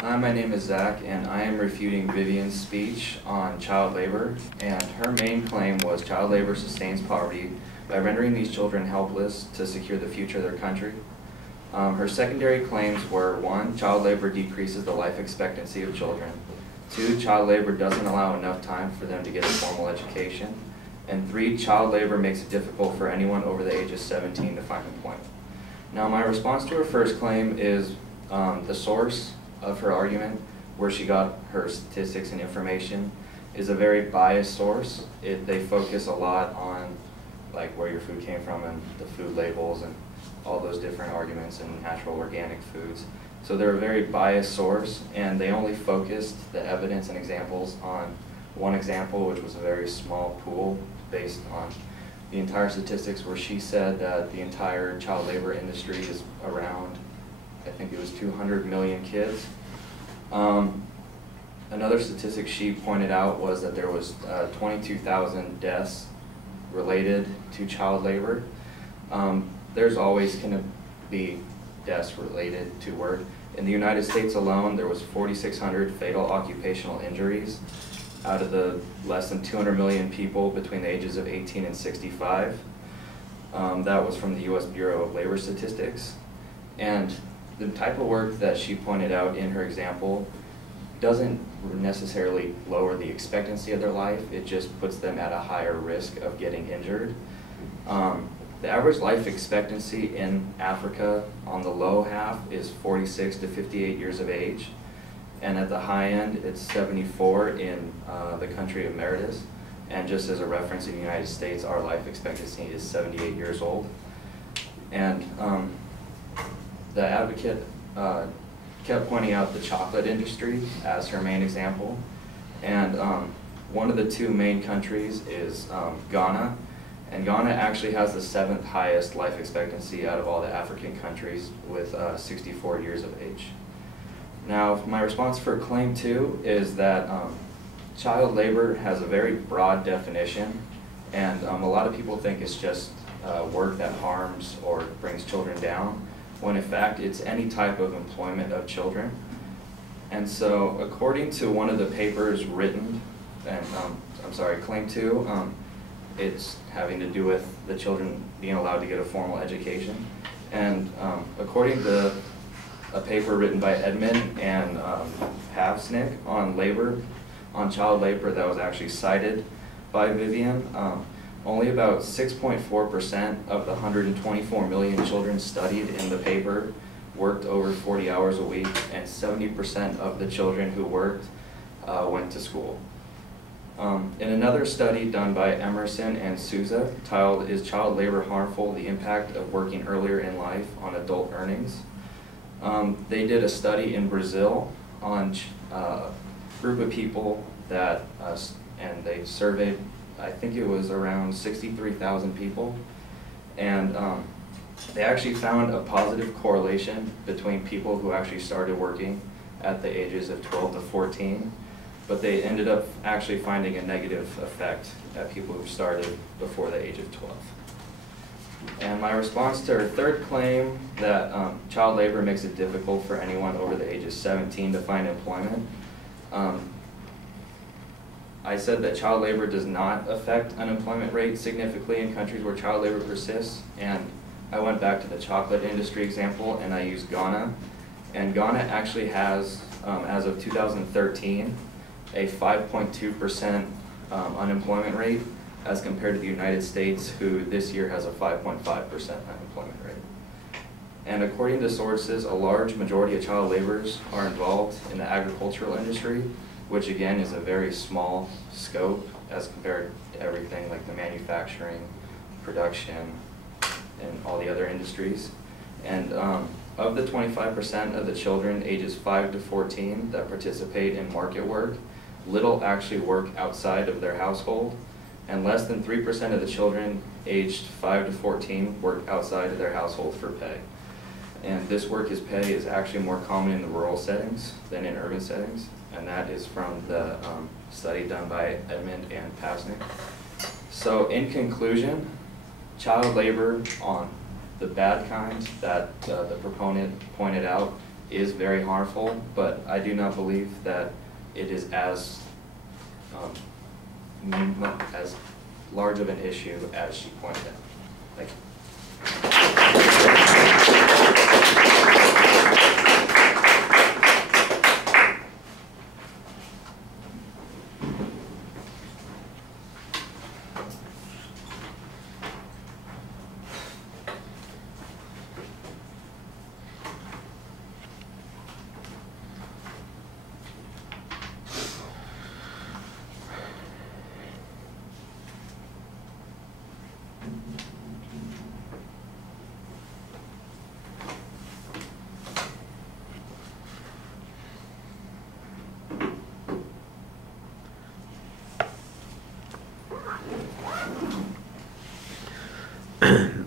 Hi, my name is Zach, and I am refuting Vivian's speech on child labor. And her main claim was child labor sustains poverty by rendering these children helpless to secure the future of their country. Her secondary claims were: 1, child labor decreases the life expectancy of children; 2, child labor doesn't allow enough time for them to get a formal education; and 3, child labor makes it difficult for anyone over the age of 17 to find employment. Now, my response to her first claim is the source of her argument, where she got her statistics and information, is a very biased source. They focus a lot on like where your food came from and the food labels and all those different arguments and natural organic foods. So they're a very biased source, and they only focused the evidence and examples on one example, which was a very small pool based on the entire statistics, where she said that the entire child labor industry is around, I think it was 200 million kids. Another statistic she pointed out was that there was 22,000 deaths related to child labor. There's always going to be deaths related to work. In the United States alone, there was 4,600 fatal occupational injuries out of the less than 200 million people between the ages of 18 and 65. That was from the U.S. Bureau of Labor Statistics. And the type of work that she pointed out in her example doesn't necessarily lower the expectancy of their life, it just puts them at a higher risk of getting injured. The average life expectancy in Africa on the low half is 46 to 58 years of age, and at the high end it's 74 in the country of Emeritus. And just as a reference, in the United States our life expectancy is 78 years old. And the advocate kept pointing out the chocolate industry as her main example. And one of the two main countries is Ghana. And Ghana actually has the 7th highest life expectancy out of all the African countries, with 64 years of age. Now, my response for claim 2 is that child labor has a very broad definition, and a lot of people think it's just work that harms or brings children down, when in fact it's any type of employment of children. And so according to one of the papers written, and claim 2, it's having to do with the children being allowed to get a formal education. And according to a paper written by Edmund and Pavsnik on child labor that was actually cited by Vivian, only about 6.4% of the 124 million children studied in the paper worked over 40 hours a week, and 70% of the children who worked went to school. In another study done by Emerson and Souza, titled "Is Child Labor Harmful? The Impact of Working Earlier in Life on Adult Earnings?" They did a study in Brazil on a group of people that, and they surveyed, I think it was around 63,000 people, and they actually found a positive correlation between people who actually started working at the ages of 12 to 14, but they ended up actually finding a negative effect at people who started before the age of 12. And my response to her third claim, that child labor makes it difficult for anyone over the age of 17 to find employment, I said that child labor does not affect unemployment rates significantly in countries where child labor persists. And I went back to the chocolate industry example, and I used Ghana. And Ghana actually has, as of 2013, a 5.2% unemployment rate, as compared to the United States, who this year has a 5.5% unemployment rate. And according to sources, a large majority of child laborers are involved in the agricultural industry, which again is a very small scope as compared to everything like the manufacturing, production, and all the other industries. And of the 25% of the children ages 5 to 14 that participate in market work, little actually work outside of their household, and less than 3% of the children aged 5 to 14 work outside of their household for pay. And this work as pay is actually more common in the rural settings than in urban settings, and that is from the study done by Edmund and Pavsnik. So in conclusion, child labor on the bad kind that the proponent pointed out is very harmful, but I do not believe that it is as as large of an issue as she pointed out. Thank you.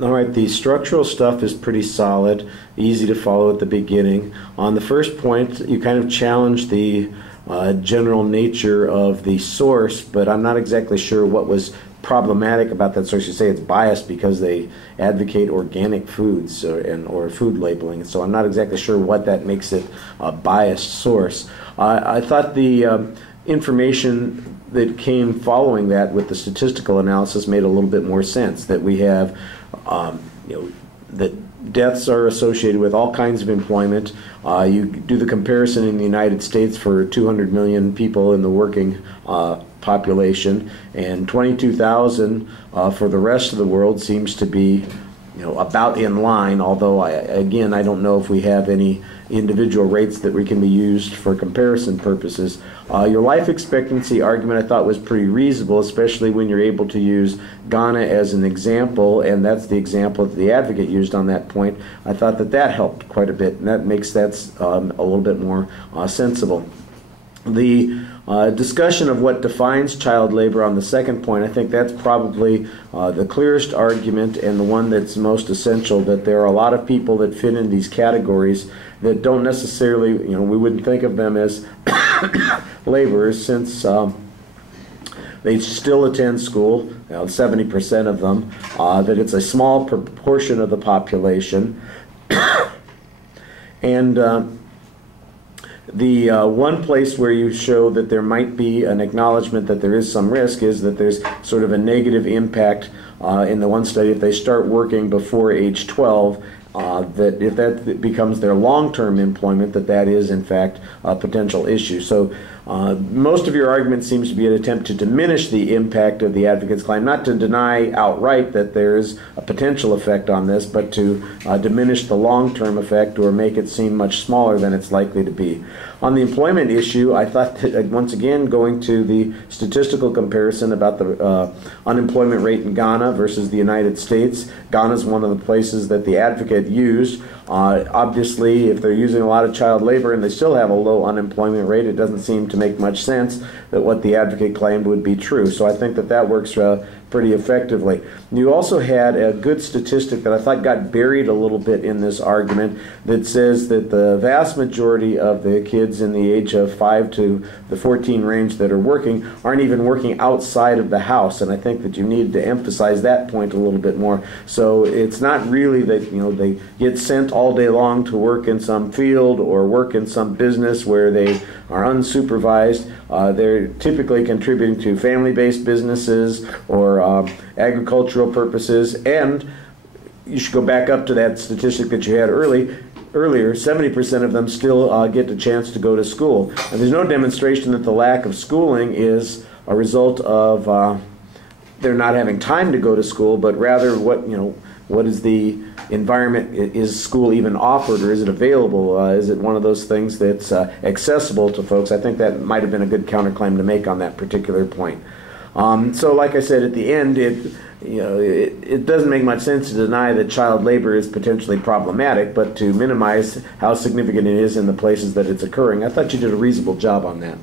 All right, the structural stuff is pretty solid, easy to follow at the beginning. On the first point, you kind of challenge the general nature of the source, but I'm not exactly sure what was problematic about that source. You say it's biased because they advocate organic foods or food labeling, so I'm not exactly sure what that makes it a biased source. I thought the information that came following that with the statistical analysis made a little bit more sense, that we have that deaths are associated with all kinds of employment. You do the comparison in the United States for 200 million people in the working population, and 22,000 for the rest of the world seems to be about in line, although I don't know if we have any individual rates that we can be used for comparison purposes. Your life expectancy argument I thought was pretty reasonable, especially when you're able to use Ghana as an example, and that's the example that the advocate used on that point. I thought that helped quite a bit, and that makes that a little bit more sensible. The discussion of what defines child labor on the second point, I think that's probably the clearest argument and the one that's most essential, that there are a lot of people that fit in these categories that don't necessarily, we wouldn't think of them as laborers, since they still attend school, 70% of them, that it's a small proportion of the population. And the one place where you show that there might be an acknowledgement that there is some risk is that there's sort of a negative impact in the one study if they start working before age 12, that if that becomes their long-term employment, that is in fact a potential issue. So most of your argument seems to be an attempt to diminish the impact of the advocate's claim, not to deny outright that there is a potential effect on this, but to diminish the long-term effect or make it seem much smaller than it's likely to be. On the employment issue, I thought that, once again, going to the statistical comparison about the unemployment rate in Ghana versus the United States, Ghana is one of the places that the advocate used. Obviously, if they're using a lot of child labor and they still have a low unemployment rate, it doesn't seem to make much sense that what the advocate claimed would be true. So I think that works pretty effectively. You also had a good statistic that I thought got buried a little bit in this argument that says that the vast majority of the kids in the age of 5 to the 14 range that are working aren't even working outside of the house, and I think that you need to emphasize that point a little bit more. So it's not really that they get sent all day long to work in some field or work in some business where they are unsupervised. They're typically contributing to family-based businesses or agricultural purposes, and you should go back up to that statistic that you had earlier. 70% of them still get the chance to go to school, and there's no demonstration that the lack of schooling is a result of they're not having time to go to school, but rather what is the environment? Is school even offered, or is it available? Is it one of those things that's accessible to folks? I think that might have been a good counterclaim to make on that particular point. So like I said at the end, it doesn't make much sense to deny that child labor is potentially problematic, but to minimize how significant it is in the places that it's occurring. I thought you did a reasonable job on that.